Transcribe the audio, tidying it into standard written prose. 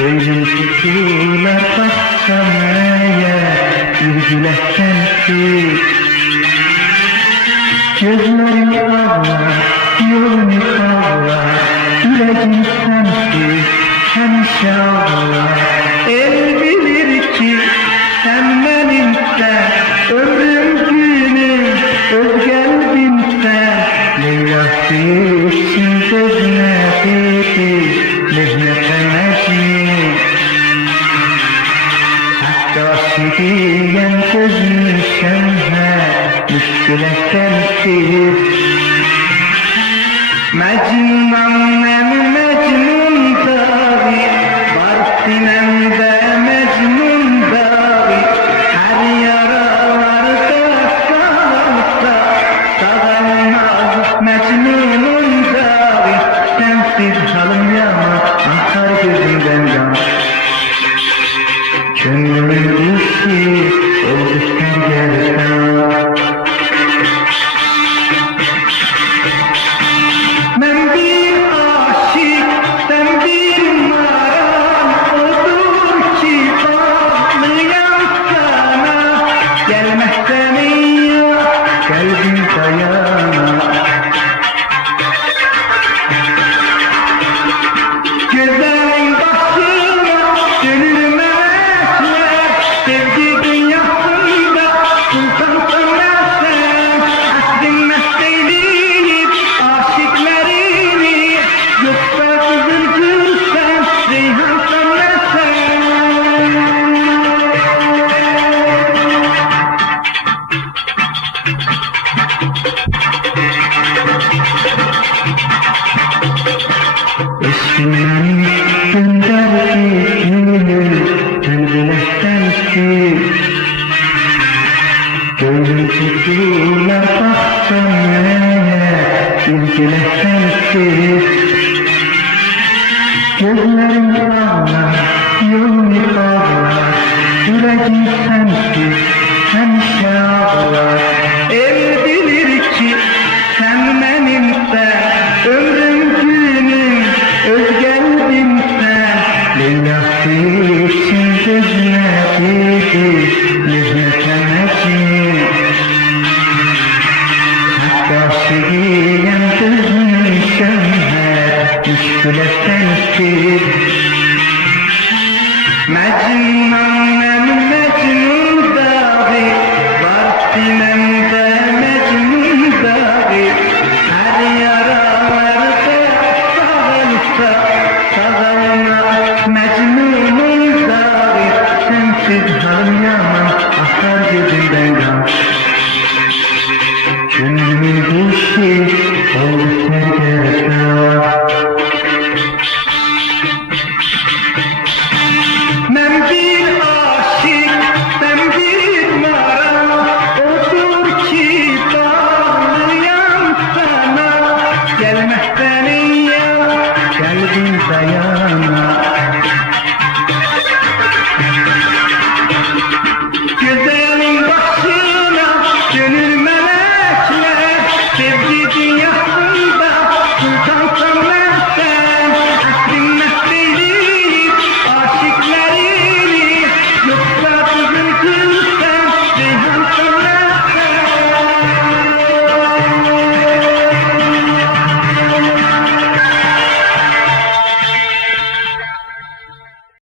Gönlüm tutular baksam eğer bir güleşsen ki gözlerim ağlar, yolum ağlar, yüreğim sensiz hemşe ağlar. El bilir ki sen benimsen, ömrüm günüm öz kalbimsen. Leyla değilsin gözüne değil, mehmet emecim. Hatta şidiyen gözünü şemhe, müşküle sensiz. Mecnun mecnun dağı, var sinemde mecnun dağı. Her yaralarda sarılsa, sağılmaz mecnunun dağı. Sensiz halım yaman, akar gözümden can. Gönlümün düşü, oldu sen gelsen. Ben bir aşık, sen bir maran, odur ki bağlıyam sana. Gelmezsen ya, kalbim dayana. Gözlerin başına dönür melekler, sevgi dünyasında sultansın sen. Asrın mesleğliyip aşıklarını, yoksa kızılcılsan reyhansın sen. Eşimden gönderdi gönül, gönlüne sensiz. Gönlüm tutular baksam eğer, ilgile sensiz. Gözlerim ağlar, yolum ağlar, yüreğim sensiz hemşe ağlar. El bilir ki sen benimsen, ömrüm günüm öz kalbimsen. Leyla değilsin gözüne değil, mehmet emecim. Hatta şiiyen gözünü şemhe, müşküle sensiz. Mecnun